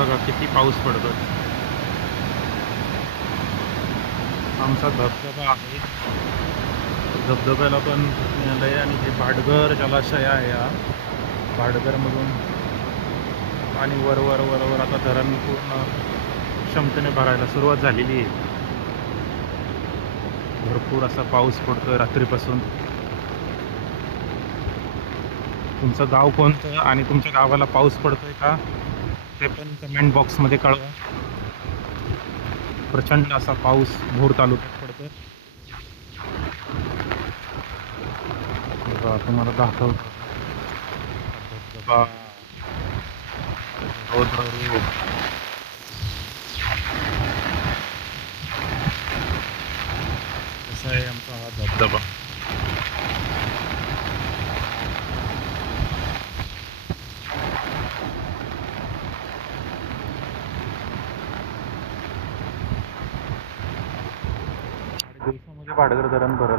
बघा किती पाऊस पडतो. आमचा धबधबा आहे. धबधब्याला पण आलंय आणि हे भाटघर जलाशय आहे. हा भाटघरमधून पाणी वर वर वर वर आता धरण पूर्ण क्षमतेने भरायला सुरुवात झालेली आहे. भरपूर असा पाऊस पडतोय रात्रीपासून. तुमचं गाव कोणतं आणि तुमच्या गावाला पाऊस पडतोय का ते पण कमेंट बॉक्समध्ये कळवा. प्रचंड असा पाऊस भोर तालुक्यात पडतोय. बघा, तुम्हाला दाखवतो धबधबा रौद्र रूप. कसा आहे आमचा हा धबधबा. दिवसामध्ये भाटघर धरण भरलं.